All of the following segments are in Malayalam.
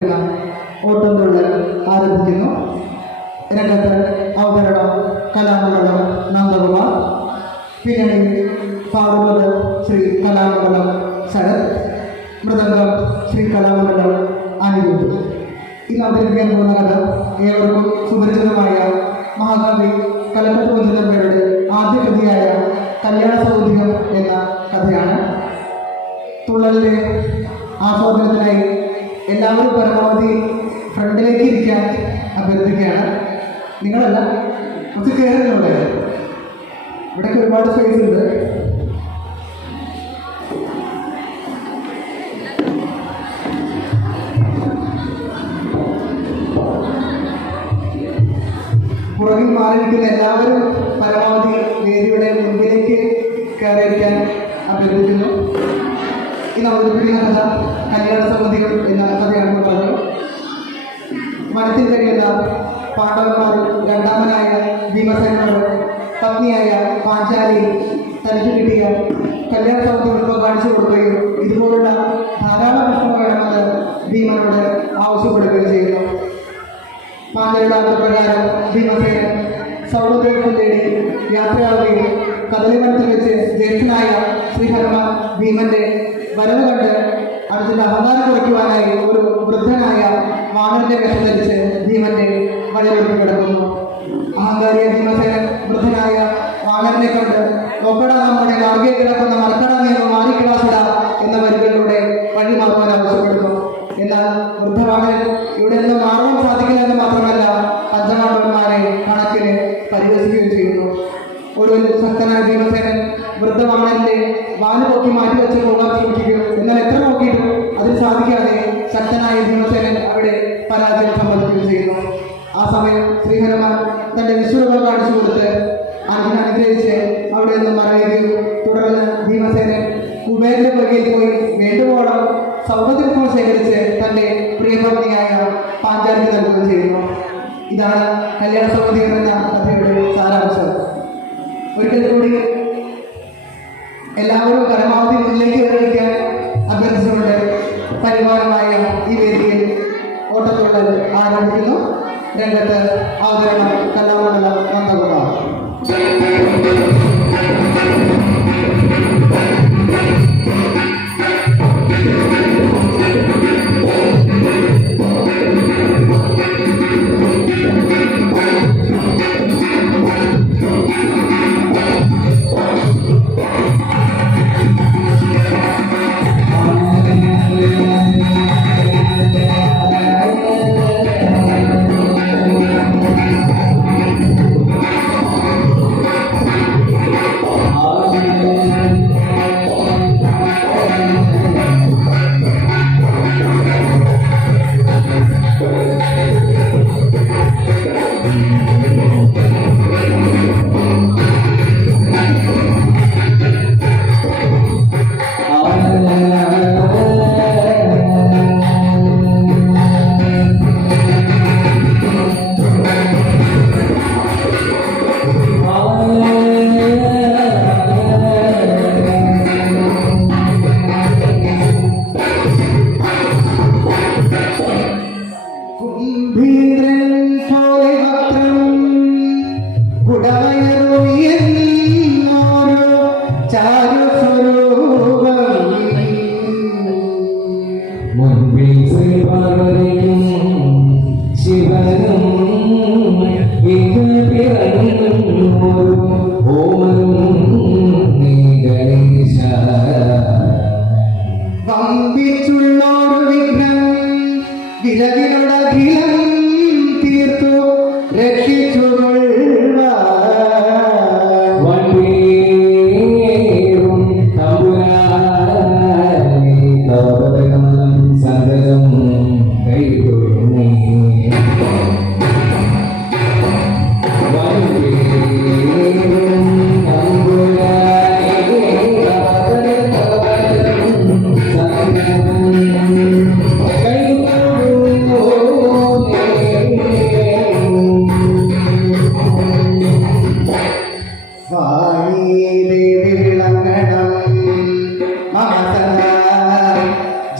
ഓട്ടംതുള്ളൽ ആരംഭിക്കുന്നു. രംഗത്ത് അവതരണം കലാമണ്ഡലം നന്ദകുമാർ, പിന്നണി പാടുന്നത് ശ്രീ കലാമണ്ഡലം ശരത്, മൃദംഗം ശ്രീ കലാമണ്ഡലം അനിരുദ്ധ്. ഇന്ന് അവതരിപ്പിക്കാൻ പോകുന്ന കഥ ഏവർക്കും സുപരിചിതമായ മഹാകവി കലക്കത്ത് കുഞ്ചൻനമ്പ്യാരുടെ ആദ്യ കൃതിയായ കല്യാണ സൗന്ദര്യം എന്ന കഥയാണ്. തുള്ളലിൻ്റെ ആസ്വാദനത്തിനായി എല്ലാവരും പരമാവധി ഫ്രണ്ടിലേക്ക് ഇരിക്കാൻ അഭ്യർത്ഥിക്കുകയാണ്. നിങ്ങളല്ല, കുറച്ച് കയറുന്നുണ്ട്, ഇവിടെയൊക്കെ ഒരുപാട് സ്പേസ് ഉണ്ട്. പുറകിൽ മാറിയിരിക്കുന്ന എല്ലാവരും പരമാവധി വേദിയുടെ മുൻപിലേക്ക് കയറിയിരിക്കാൻ അഭ്യർത്ഥിക്കുന്നു. ഇന്ന് അവതരിപ്പിക്കുന്ന കഥ കല്യാണ സൗന്ദര്യം എന്ന കഥയാണെന്ന് പറഞ്ഞു. മനസ്സിൽ കഴിയുന്ന പാണ്ഡവന്മാർ രണ്ടാമനായ ഭീമസേനോട് പത്നിയായ പാഞ്ചാലി തനിക്ക് കിട്ടിയ കല്യാണ സൗന്ദര്യം കാണിച്ചു കൊടുക്കുകയും ഇതുപോലുള്ള ധാരാളം പ്രശ്നം വേണമെന്ന് ഭീമനോട് ആവശ്യപ്പെടുകയും ചെയ്യുന്നു. പാഞ്ചാലിയുടെ ആഗ്രഹപ്രകാരം ഭീമസേനൻ സൗഹൃദത്തിൽ തേടി യാത്രയാവുകയും കദളിമരത്തിൽ വെച്ച് ജ്യേഷ്ഠനായ ശ്രീഹനുമാൻ ഭീമന്റെ വരവ് കണ്ട് അടുത്തുള്ള അഹങ്കാരം കുറയ്ക്കുവാനായി ഒരു വൃദ്ധനായ വാനരന്റെ വേഷം ധരിച്ച് ഭീമന്റെ വഴിയൊരുക്കി കിടക്കുന്നു. അഹങ്കാരിയ ഭീമസേനൻ വൃദ്ധനായ വാനരനെ കണ്ട് നോക്കട നമ്മുടെ മാർഗേ കിടക്കുന്ന മറക്കട നീന്ന് മാറിക്കിടാസിട എന്ന വരികളിലൂടെ വഴി മാറുവാൻ ആവശ്യപ്പെടുന്നു. എന്നാൽ വൃദ്ധവാനരൻ ഇവിടെ നിന്ന് മാറാൻ സാധിക്കില്ലെന്ന് മാത്രമല്ല പഞ്ചപാണ്ഡവന്മാരെ കണക്കിന് പരിഹസിക്കുകയും ചെയ്യുന്നു. ഒടുവിൽ ശക്തനായ ഭീമസേനൻ വൃദ്ധവാണന്റെ വാല് പൊക്കി മാറ്റിവെച്ച് പോകാൻ ശ്രമിക്കുകയും എന്നാൽ എത്ര നോക്കിയിട്ടും അതിന് സാധിക്കാതെ ശക്തനായ ഭീമസേനൻ അവിടെ പരാജയം സമ്മതിക്കുകയും ചെയ്യുന്നു. ആ സമയം ശ്രീഹനുമാൻ തന്റെ വിശ്വരൂപം കാണിച്ചു കൊടുത്ത് അതിനെ അനുഗ്രഹിച്ച് അവിടെ നിന്ന് മറയുകയും തുടർന്ന് ഭീമസേനൻ കുബേരന്റെ പുറകിൽ പോയി വേണ്ടുവോളം സൗഹൃദങ്ങൾ ശേഖരിച്ച് തന്റെ പ്രിയപത്നിയായ പാഞ്ചാലിക്ക് നൽകുകയും ചെയ്യുന്നു. ഇതാണ് കല്യാണ സൗന്ദര്യം എന്ന കഥയുടെ സാരാംശം. ഒരിക്കൽ കൂടി എല്ലാവരും പരമാവധി മുന്നിലേക്ക് വരവിക്കാൻ അഭ്യർത്ഥിച്ചുകൊണ്ട് പരിപാലനമായ ഈ വേദിയിൽ ഓട്ടത്തുള്ളൽ ആരംഭിക്കുന്നു. രംഗത്ത് അവതരണം കലാമണ്ഡലം നന്ദകുമാർ.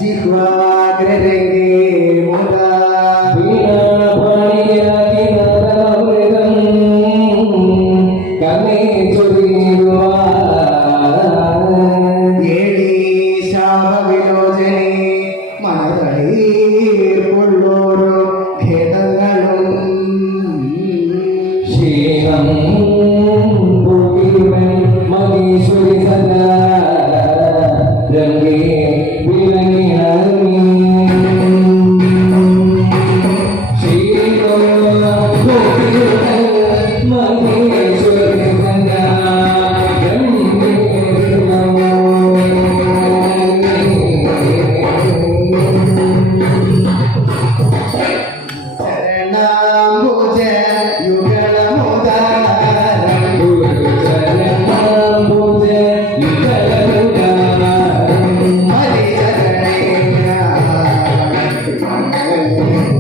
ജിഹ്വാഗ്രരംഗേ മുദ ും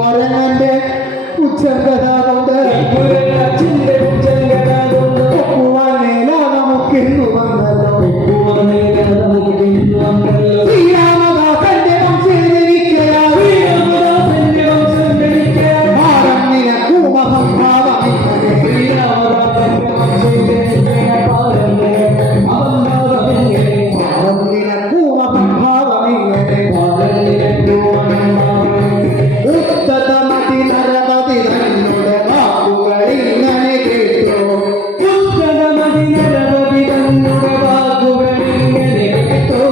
കൊരങ്ങന്റെ ഉച്ചങ്കഥകൊണ്ട് നമുക്കിന്നു വന്നല്ലോ ശ്രീരാമദാസന്റെ വംശം നിനക്കൂ മഹംഭാവം നിനക്കൂ മഹംഭാവം ഉത്തമതി നരമതി തന്നുടെ വാക്കുകളിങ്ങനെ കേട്ടോ ഉത്തമതി നരമതി തന്നുടെ വാക്കുകളിങ്ങനെ കേട്ടോ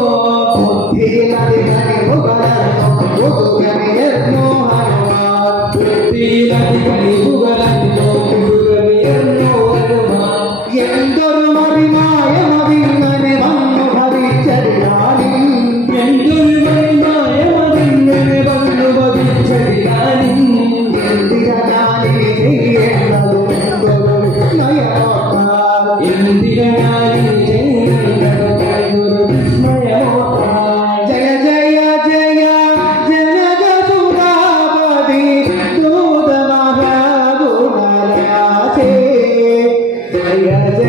ബുദ്ധിയിലതി കനിവുകളർന്നു പുതുകവിയർന്നു ഹനുമാൻ ബുദ്ധിയിലതി കനിവുകളർന്നു പുതുകവിയർന്നു ഹനുമാൻ എന്തൊരു മറിമായമതിങ്ങനെ വന്നു ഭവിച്ചതിനാലും എന്തൊരു മറിമായമതിങ്ങനെ വന്നു ഭവിച്ചതിനാലും എന്തിനാലി ചെയ്യുന്നതും എന്തൊരു വിസ്മയമോത്താൽ എന്തിനാലി ചെയ്യുന്നതൊരു വിസ്മയമോത്താൽ ജയ ജയ ജയ ജനകസുരാപതി ദൂതമഹാഗുണരാജേ ജയ ജയ